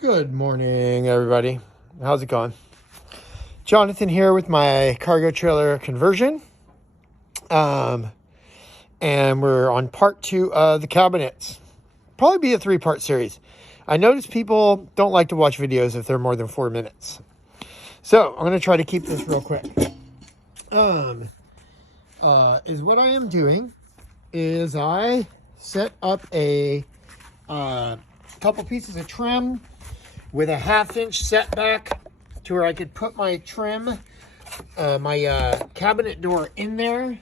Good morning, everybody. How's it going? Jonathan here with my cargo trailer conversion. And we're on part 2 of the cabinets. Probably be a 3-part series. I notice people don't like to watch videos if they're more than 4 minutes. So I'm going to try to keep this real quick. Is what I am doing is I set up a couple pieces of trim with a 1/2-inch setback to where I could put my trim, my cabinet door in there,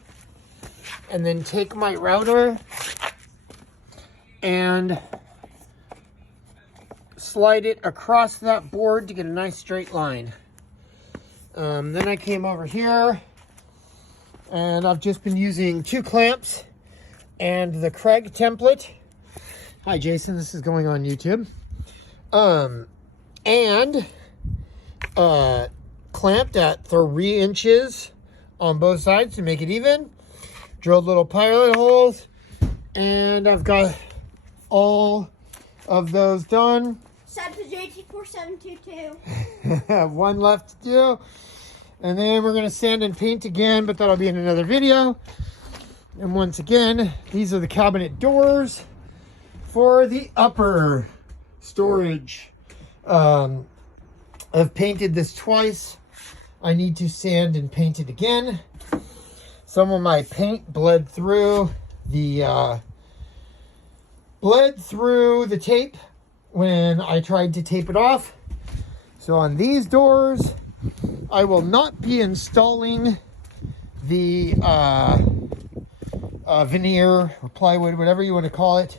and then take my router and slide it across that board to get a nice straight line. Then I came over here and I've just been using 2 clamps and the Craig template. Hi Jason, this is going on YouTube. Clamped at 3 inches on both sides to make it even. Drilled little pilot holes, and I've got all of those done. Set to JT4722. One left to do, and then we're gonna sand and paint again, but that'll be in another video. And once again, these are the cabinet doors for the upper storage. I've painted this twice. I need to sand and paint it again. Some of my paint bled through the tape when I tried to tape it off. So on these doors, I will not be installing the veneer or plywood, whatever you want to call it,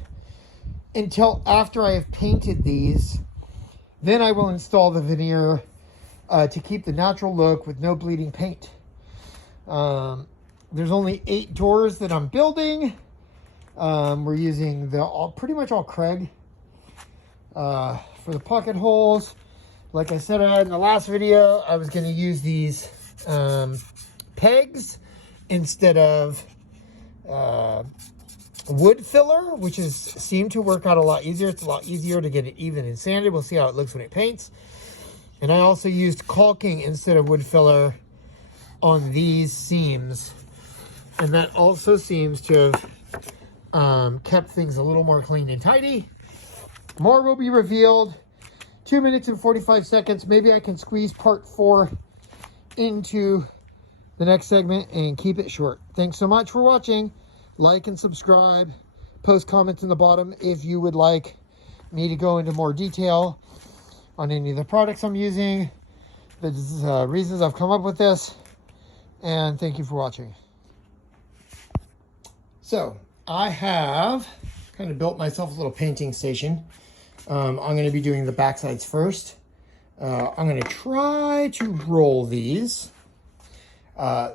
until after I have painted these. Then I will install the veneer to keep the natural look with no bleeding paint. There's only 8 doors that I'm building. We're using pretty much all Craig for the pocket holes. Like I said in the last video, I was going to use these pegs instead of wood filler, which seemed to work out a lot easier. It's a lot easier to get it even and sanded. We'll see how it looks when it paints. And I also used caulking instead of wood filler on these seams, and that also seems to have kept things a little more clean and tidy. More will be revealed. 2 minutes and 45 seconds. Maybe I can squeeze part 4 into the next segment and keep it short. Thanks so much for watching. Like and subscribe. Post comments in the bottom if you would like me to go into more detail on any of the products I'm using, the reasons I've come up with this, and thank you for watching. So I have kind of built myself a little painting station. I'm going to be doing the back sides first. I'm going to try to roll these.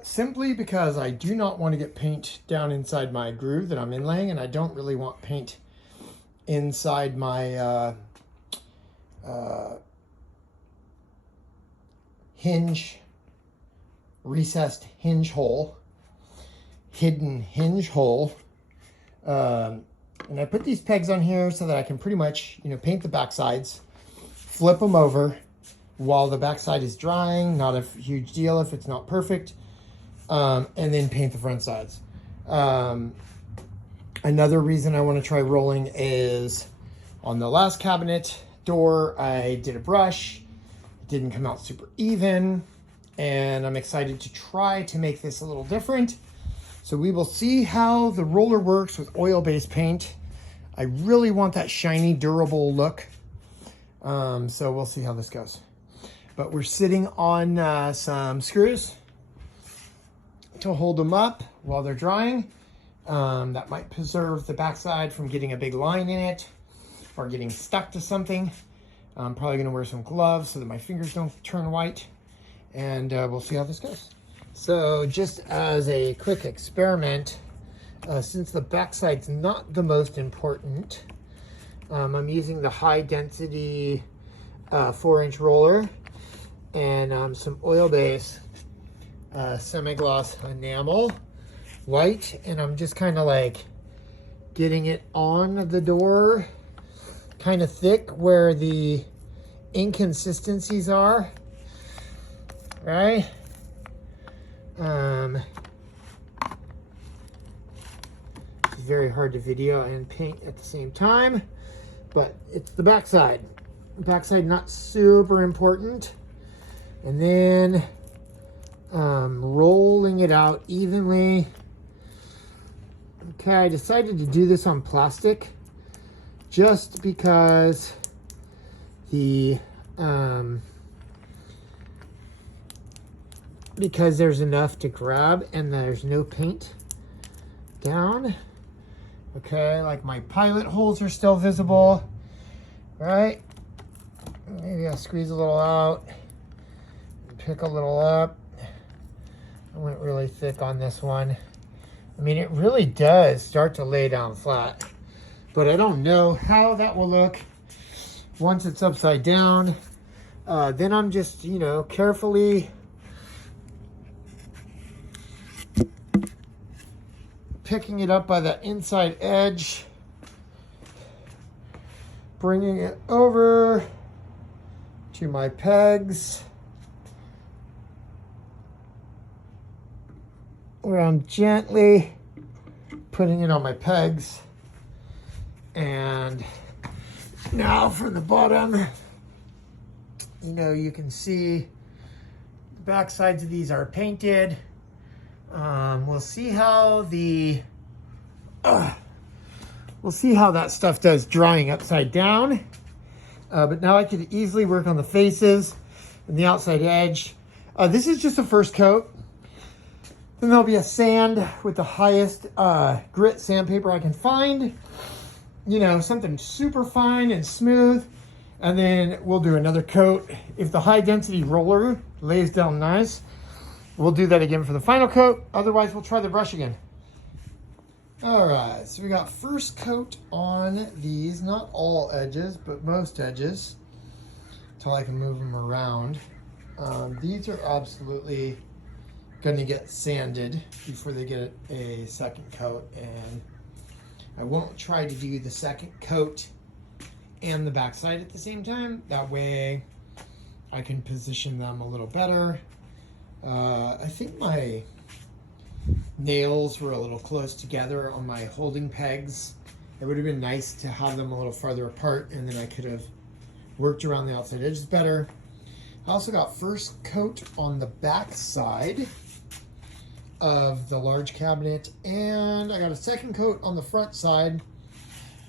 Simply because I do not want to get paint down inside my groove that I'm inlaying, and I don't really want paint inside my recessed hinge hole, hidden hinge hole. And I put these pegs on here so that I can pretty much, paint the back sides, flip them over while the backside is drying. Not a huge deal if it's not perfect. And then paint the front sides. Another reason I want to try rolling is on the last cabinet door, I did a brush. It didn't come out super even, and I'm excited to try to make this a little different. So we will see how the roller works with oil-based paint. I really want that shiny, durable look. So we'll see how this goes. But we're sitting on some screws to hold them up while they're drying. That might preserve the backside from getting a big line in it or getting stuck to something. I'm probably going to wear some gloves so that my fingers don't turn white, and we'll see how this goes. So just as a quick experiment, since the backside's not the most important, I'm using the high density 4-inch roller and some oil-based semi-gloss enamel white, and I'm just kind of like getting it on the door kind of thick where the inconsistencies are, right? It's very hard to video and paint at the same time, but it's the backside. Backside not super important. And then rolling it out evenly. Okay, I decided to do this on plastic just because because there's enough to grab and there's no paint down. Okay, like my pilot holes are still visible, right? Maybe I'll squeeze a little out, pick a little up. I went really thick on this one. I mean, it really does start to lay down flat, but I don't know how that will look once it's upside down. Then I'm just, you know, carefully picking it up by the inside edge, bringing it over to my pegs, where I'm gently putting it on my pegs. And now for the bottom, you know, you can see the back sides of these are painted. We'll see how that stuff does drying upside down. But now I could easily work on the faces and the outside edge. This is just a first coat. Then there'll be a sand with the highest grit sandpaper I can find. You know, something super fine and smooth. And then we'll do another coat. If the high density roller lays down nice, we'll do that again for the final coat. Otherwise, we'll try the brush again. All right, so we got first coat on these, not all edges, but most edges, until I can move them around. These are absolutely going to get sanded before they get a second coat, and I won't try to do the second coat and the backside at the same time. That way I can position them a little better. I think my nails were a little close together on my holding pegs. It would have been nice to have them a little farther apart, and then I could have worked around the outside edges better. I also got first coat on the back side of the large cabinet, and I got a second coat on the front side,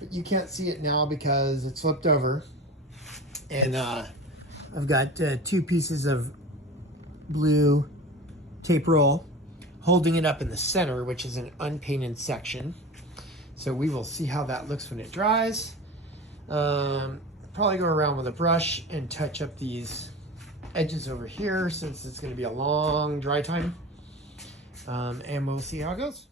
but you can't see it now because it's flipped over. And I've got 2 pieces of blue tape roll holding it up in the center, which is an unpainted section. So we will see how that looks when it dries. Probably go around with a brush and touch up these edges over here since it's going to be a long dry time. And we'll see how it goes.